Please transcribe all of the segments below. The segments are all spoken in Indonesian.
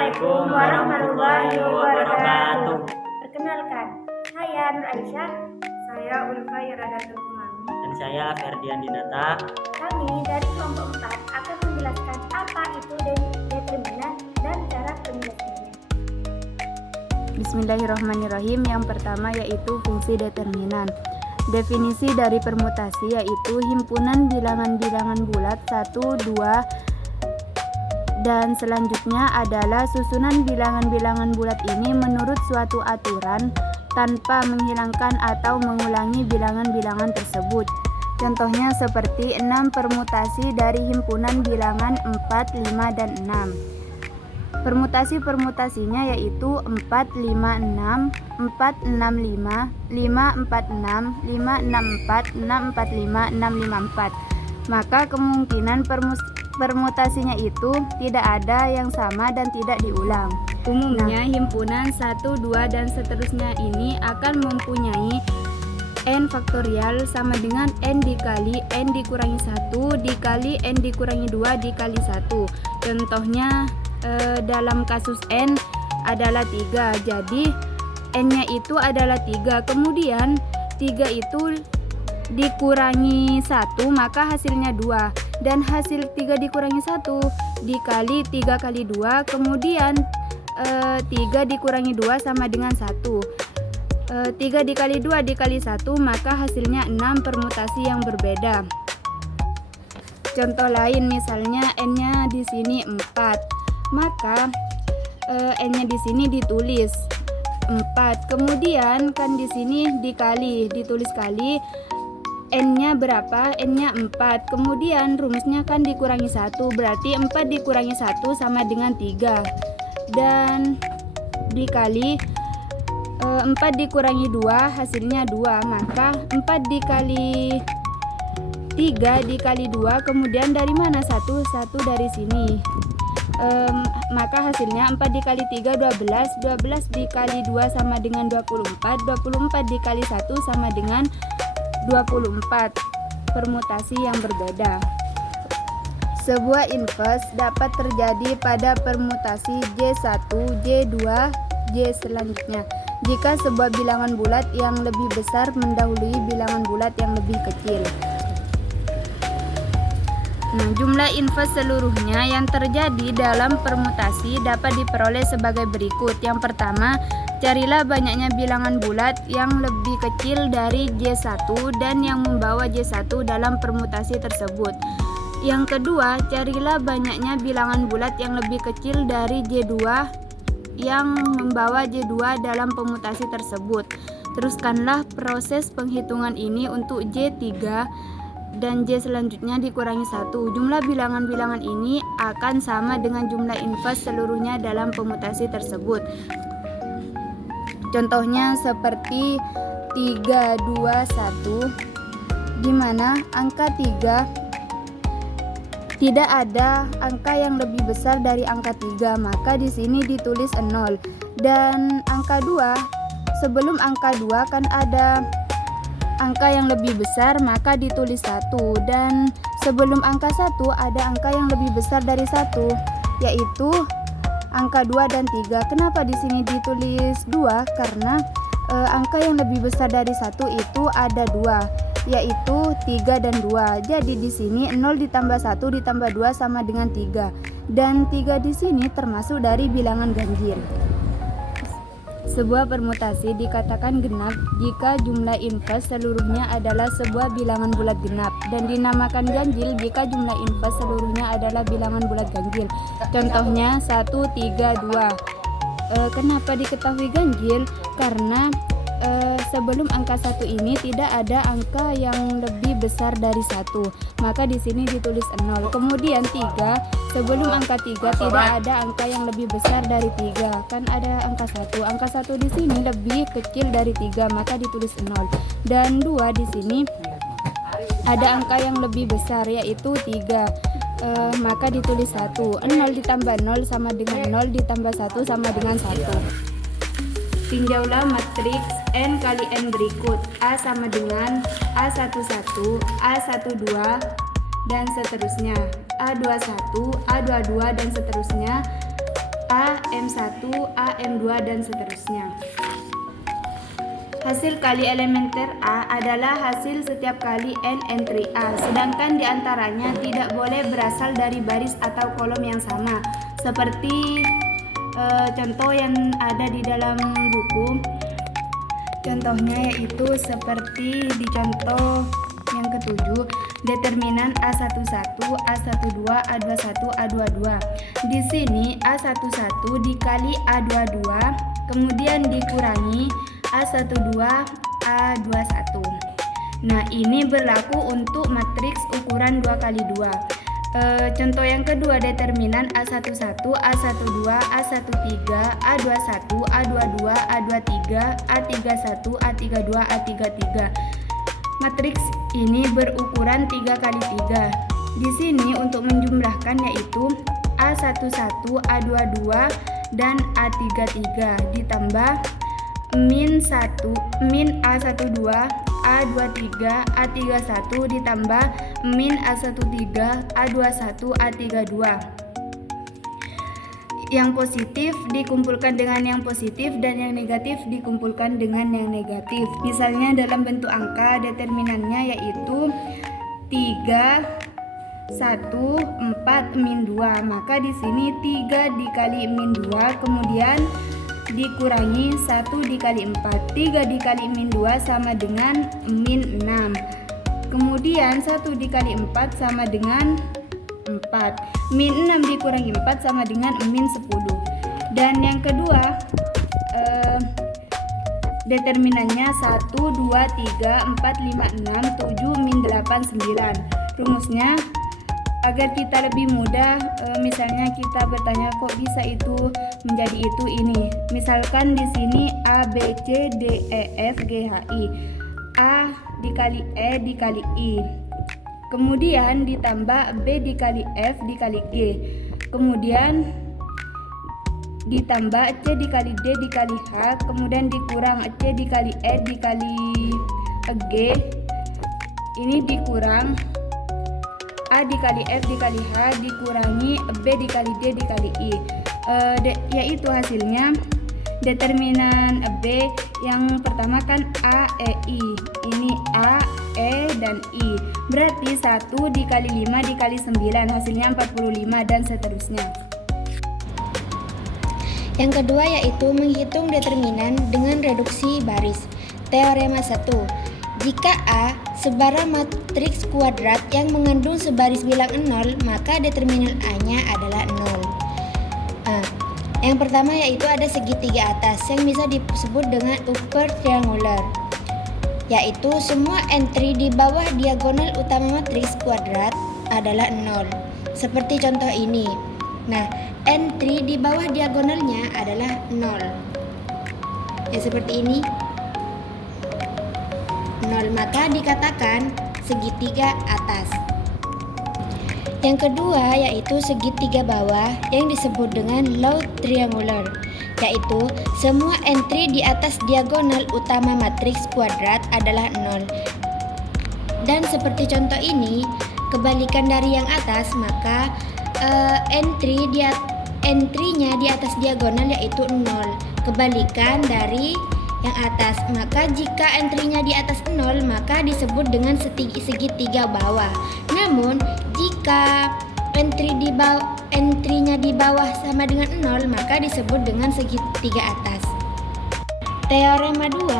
Assalamualaikum warahmatullahi wabarakatuh. Perkenalkan, saya Nur Aisyah. Saya Ulfa Yaradatul Umami. Dan saya Ferdian Dinata. Kami dari kelompok 4 akan menjelaskan apa itu determinan dan cara penjelasannya. Bismillahirrahmanirrahim. Yang pertama yaitu fungsi determinan. Definisi dari permutasi yaitu himpunan bilangan-bilangan bulat 1, 2, dan selanjutnya adalah susunan bilangan-bilangan bulat ini menurut suatu aturan tanpa menghilangkan atau mengulangi bilangan-bilangan tersebut. Contohnya seperti 6 permutasi dari himpunan bilangan 4, 5, dan 6. Permutasi-permutasinya yaitu 4, 5, 6, 4, 6, 5, 5, 4, 6, 5, 6, 4, 6, 4, 5, 6, 5, 4. Maka kemungkinan permutasinya itu tidak ada yang sama dan tidak diulang. Umumnya himpunan 1, 2, dan seterusnya ini akan mempunyai n faktorial sama dengan n dikali n dikurangi 1 dikali n dikurangi 2 dikali 1. Contohnya dalam kasus n adalah 3, jadi n-nya itu adalah 3, kemudian 3 itu dikurangi 1 maka hasilnya 2, dan hasil 3 dikurangi 1 dikali 3 kali 2, kemudian 3 dikurangi 2 sama dengan 1. 3 dikali 2 dikali 1 maka hasilnya 6 permutasi yang berbeda. Contoh lain misalnya n-nya di sini 4, maka n-nya di sini ditulis 4, kemudian kan di sini ditulis kali, n-nya berapa? N-nya 4, kemudian rumusnya kan dikurangi 1, berarti 4 dikurangi 1 sama dengan 3, dan dikali 4 dikurangi 2 hasilnya 2, maka 4 dikali 3 dikali 2, kemudian dari mana? 1 dari sini, maka hasilnya 4 dikali 3 12, 12 dikali 2 sama dengan 24, 24 dikali 1 sama dengan 24 permutasi yang berbeda. Sebuah inverse dapat terjadi pada permutasi J1, J2, J selanjutnya jika sebuah bilangan bulat yang lebih besar mendahului bilangan bulat yang lebih kecil. Nah, jumlah inverse seluruhnya yang terjadi dalam permutasi dapat diperoleh sebagai berikut. Yang pertama, carilah banyaknya bilangan bulat yang lebih kecil dari J1 dan yang membawa J1 dalam permutasi tersebut. Yang kedua, carilah banyaknya bilangan bulat yang lebih kecil dari J2 yang membawa J2 dalam permutasi tersebut. Teruskanlah proses penghitungan ini untuk J3 dan J selanjutnya dikurangi 1. Jumlah bilangan-bilangan ini akan sama dengan jumlah inverse seluruhnya dalam permutasi tersebut. Contohnya seperti 3, 2, 1, di mana angka 3 tidak ada angka yang lebih besar dari angka 3, maka di sini ditulis 0. Dan angka 2, sebelum angka 2 kan ada angka yang lebih besar, maka ditulis 1, dan sebelum angka 1 ada angka yang lebih besar dari 1, yaitu angka 2 dan 3. Kenapa di sini ditulis 2? Karena angka yang lebih besar dari 1 itu ada 2, yaitu 3 dan 2. Jadi di sini 0 ditambah 1 ditambah 2 sama dengan 3, dan 3 di sini termasuk dari bilangan ganjil. Sebuah permutasi dikatakan genap jika jumlah inverse seluruhnya adalah sebuah bilangan bulat genap, dan dinamakan ganjil jika jumlah inverse seluruhnya adalah bilangan bulat ganjil. Contohnya 1, 3, 2. Kenapa diketahui ganjil? Karena sebelum angka 1 ini tidak ada angka yang lebih besar dari 1, maka di sini ditulis 0. Kemudian 3, sebelum angka 3 tidak ada angka yang lebih besar dari 3, kan ada angka 1. Angka 1 di sini lebih kecil dari 3, maka ditulis 0. Dan 2 di sini ada angka yang lebih besar yaitu 3, maka ditulis 1. 0 ditambah 0 sama dengan 0 ditambah 1 sama dengan 1. Tinjaulah matriks n kali n berikut. A sama dengan A11, A12, dan seterusnya. A21, A22, dan seterusnya. A, M1, A, M2, dan seterusnya. Hasil kali elementer A adalah hasil setiap kali n entry A, sedangkan diantaranya tidak boleh berasal dari baris atau kolom yang sama, seperti contoh yang ada di dalam buku. Contohnya yaitu seperti di contoh yang ke-7, determinan A11, A12, A21, A22. Di sini A11 dikali A22, kemudian dikurangi A12, A21. Nah, ini berlaku untuk matriks ukuran 2x2. Contoh yang kedua, determinan A11, A12, A13, A21, A22, A23, A31, A32, A33. Matriks ini berukuran 3x3. Di sini untuk menjumlahkan yaitu A11, A22, dan A33 ditambah min A12, A23, A31 ditambah min A13, A21, A32. Yang positif dikumpulkan dengan yang positif dan yang negatif dikumpulkan dengan yang negatif. Misalnya dalam bentuk angka, determinannya yaitu 3, 1, 4, min 2. Maka di sini 3 dikali min 2, kemudian dikurangi 1 dikali 4. 3 dikali min 2 sama dengan min 6. Kemudian 1 dikali 4 sama dengan 4. Min 6 dikurangi 4 sama dengan min 10. Dan yang kedua, determinannya 1, 2, 3, 4, 5, 6, 7, min 8, 9. Rumusnya agar kita lebih mudah, misalnya kita bertanya kok bisa itu menjadi itu ini. Misalkan di sini A, B, C, D, E, F, G, H, I. A dikali E dikali I. Kemudian ditambah B dikali F dikali G. Kemudian ditambah C dikali D dikali H. Kemudian dikurang C dikali E dikali G. Ini dikurang A dikali F dikali H dikurangi B dikali D dikali I. Yaitu hasilnya determinan B yang pertama kan A, E, I. Ini A, E, dan I. Berarti 1 dikali 5 dikali 9 hasilnya 45 dan seterusnya. Yang kedua yaitu menghitung determinan dengan reduksi baris. Teorema 1. Jika A sebarang matriks kuadrat yang mengandung sebaris bilang 0, maka determinan A-nya adalah 0. Yang pertama yaitu ada segitiga atas yang bisa disebut dengan upper triangular, yaitu semua entry di bawah diagonal utama matriks kuadrat adalah 0. Seperti contoh ini. Nah, entry di bawah diagonalnya adalah 0. Ya seperti ini. 0, maka dikatakan segitiga atas. Yang kedua yaitu segitiga bawah yang disebut dengan low triangular, yaitu semua entry di atas diagonal utama matriks kuadrat adalah 0. Dan seperti contoh ini, kebalikan dari yang atas, maka entry-nya di atas diagonal yaitu 0. Kebalikan dari yang atas, maka jika entry-nya di atas 0 maka disebut dengan segitiga bawah. Namun jika entry-nya di bawah sama dengan 0 maka disebut dengan segitiga atas. Teorema 2,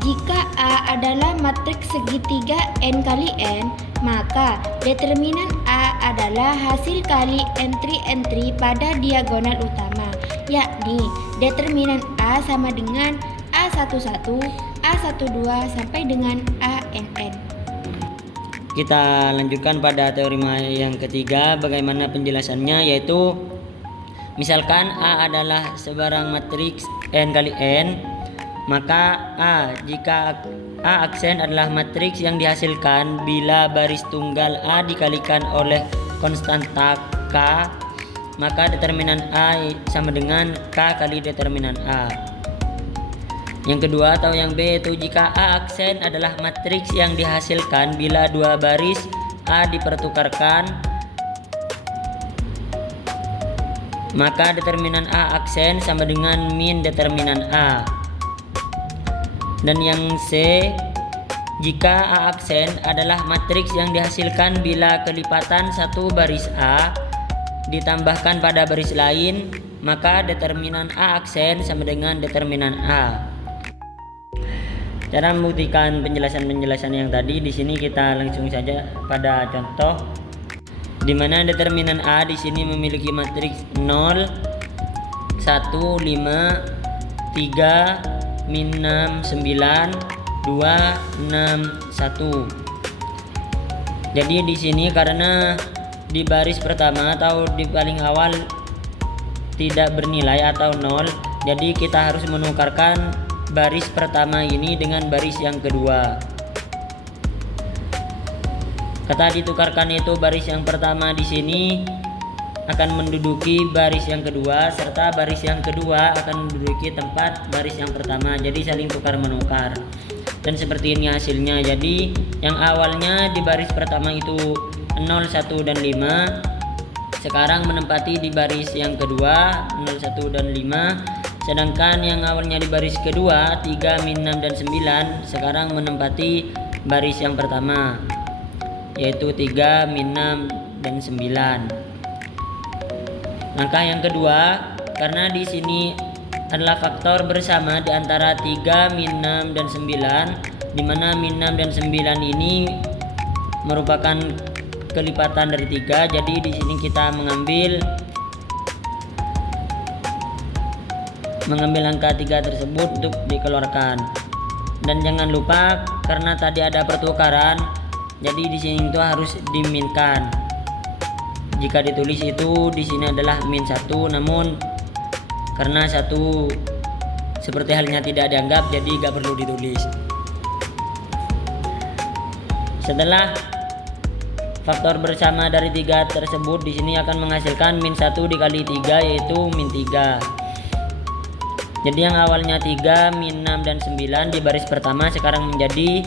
jika A adalah matriks segitiga n kali n, maka determinan A adalah hasil kali entry-entry pada diagonal utama, yakni determinan A sama dengan A11, A12 sampai dengan ANN. Kita lanjutkan pada teorema yang ketiga. Bagaimana penjelasannya, yaitu misalkan A adalah sebarang matriks n kali n, maka jika A aksen adalah matriks yang dihasilkan bila baris tunggal A dikalikan oleh konstanta K, maka determinan A sama dengan K kali determinan A. Yang kedua atau yang B itu jika A aksen adalah matriks yang dihasilkan bila dua baris A dipertukarkan maka determinan A aksen sama dengan min determinan A. Dan yang C, jika A aksen adalah matriks yang dihasilkan bila kelipatan satu baris A ditambahkan pada baris lain, maka determinan A aksen sama dengan determinan A. Cara membuktikan penjelasan-penjelasan yang tadi, di sini kita langsung saja pada contoh di mana determinan A di sini memiliki matriks 0, 1, 5, 3, min 6, 9, 2, 6, 1. Jadi di sini karena di baris pertama atau di paling awal tidak bernilai atau 0, jadi kita harus menukarkan baris pertama ini dengan baris yang kedua. Kata ditukarkan itu baris yang pertama di sini akan menduduki baris yang kedua, serta baris yang kedua akan menduduki tempat baris yang pertama. Jadi saling tukar menukar. Dan seperti ini hasilnya. Jadi yang awalnya di baris pertama itu 0, 1 dan 5, sekarang menempati di baris yang kedua 0, 1 dan 5. Sedangkan yang awalnya di baris kedua 3, min 6 dan 9 sekarang menempati baris yang pertama, yaitu 3, min 6 dan 9. Langkah yang kedua, karena di sini adalah faktor bersama di antara 3, min 6 dan 9, di mana min 6 dan 9 ini merupakan kelipatan dari 3. Jadi di sini kita mengambil angka 3 tersebut untuk dikeluarkan. Dan jangan lupa karena tadi ada pertukaran, jadi di sini itu harus diminkan. Jika ditulis itu di sini adalah min 1, namun karena 1 seperti halnya tidak dianggap, jadi gak perlu ditulis. Setelah faktor bersama dari 3 tersebut di sini akan menghasilkan min 1 dikali 3, yaitu min 3. Jadi yang awalnya 3, min 6 dan 9 di baris pertama sekarang menjadi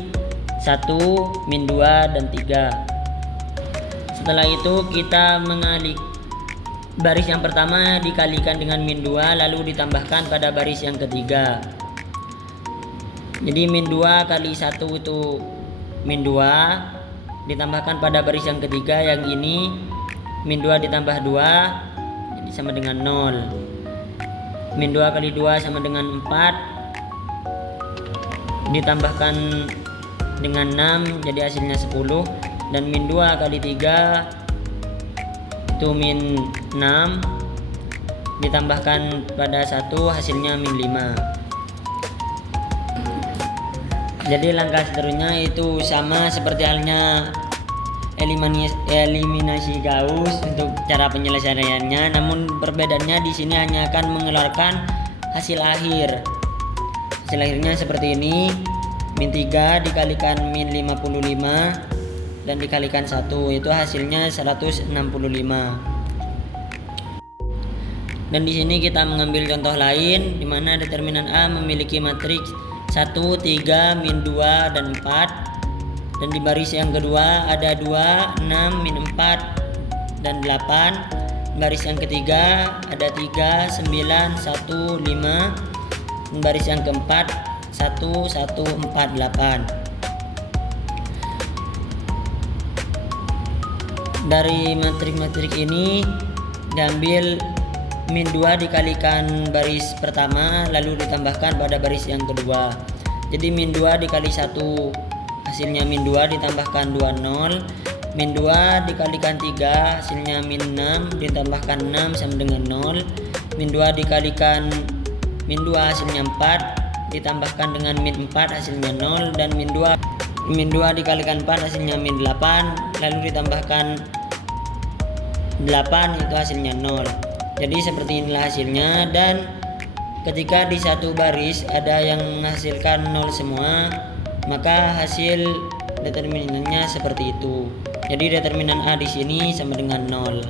1, min 2 dan 3. Setelah itu kita mengalik baris yang pertama dikalikan dengan min 2 lalu ditambahkan pada baris yang ketiga. Jadi min 2 kali 1 itu min 2 ditambahkan pada baris yang ketiga, yang ini min 2 ditambah 2 jadi sama dengan 0. Min 2 kali 2 sama dengan 4 ditambahkan dengan 6 jadi hasilnya 10. Dan min 2 kali 3 itu min 6 ditambahkan pada 1 hasilnya min 5. Jadi langkah seterusnya itu sama seperti halnya eliminasi Gauss untuk cara penyelesaiannya, namun perbedaannya di sini hanya akan mengeluarkan hasil akhir. Hasil akhirnya seperti ini, min 3 dikalikan min 55 dan dikalikan 1, itu hasilnya 165. Dan di sini kita mengambil contoh lain di mana determinan A memiliki matriks 1, 3, min 2 dan 4. Dan di baris yang kedua ada 2, 6, min 4 dan 8. Baris yang ketiga ada 3, 9, 1, 5. Dan baris yang keempat 1, 1, 4, 8. Dari matrik-matrik ini diambil min 2 dikalikan baris pertama lalu ditambahkan pada baris yang kedua. Jadi min 2 dikali 1 hasilnya min 2 ditambahkan 2, 0. Min 2 dikalikan 3 hasilnya min 6 ditambahkan 6 sama dengan 0. Min 2 dikalikan min 2 hasilnya 4 ditambahkan dengan min 4 hasilnya 0. Dan min 2 dikalikan 4 hasilnya min 8 lalu ditambahkan 8 itu hasilnya 0. Jadi seperti inilah hasilnya. Dan ketika di satu baris ada yang menghasilkan 0 semua, maka hasil determinannya seperti itu. Jadi determinan A di sini sama dengan 0.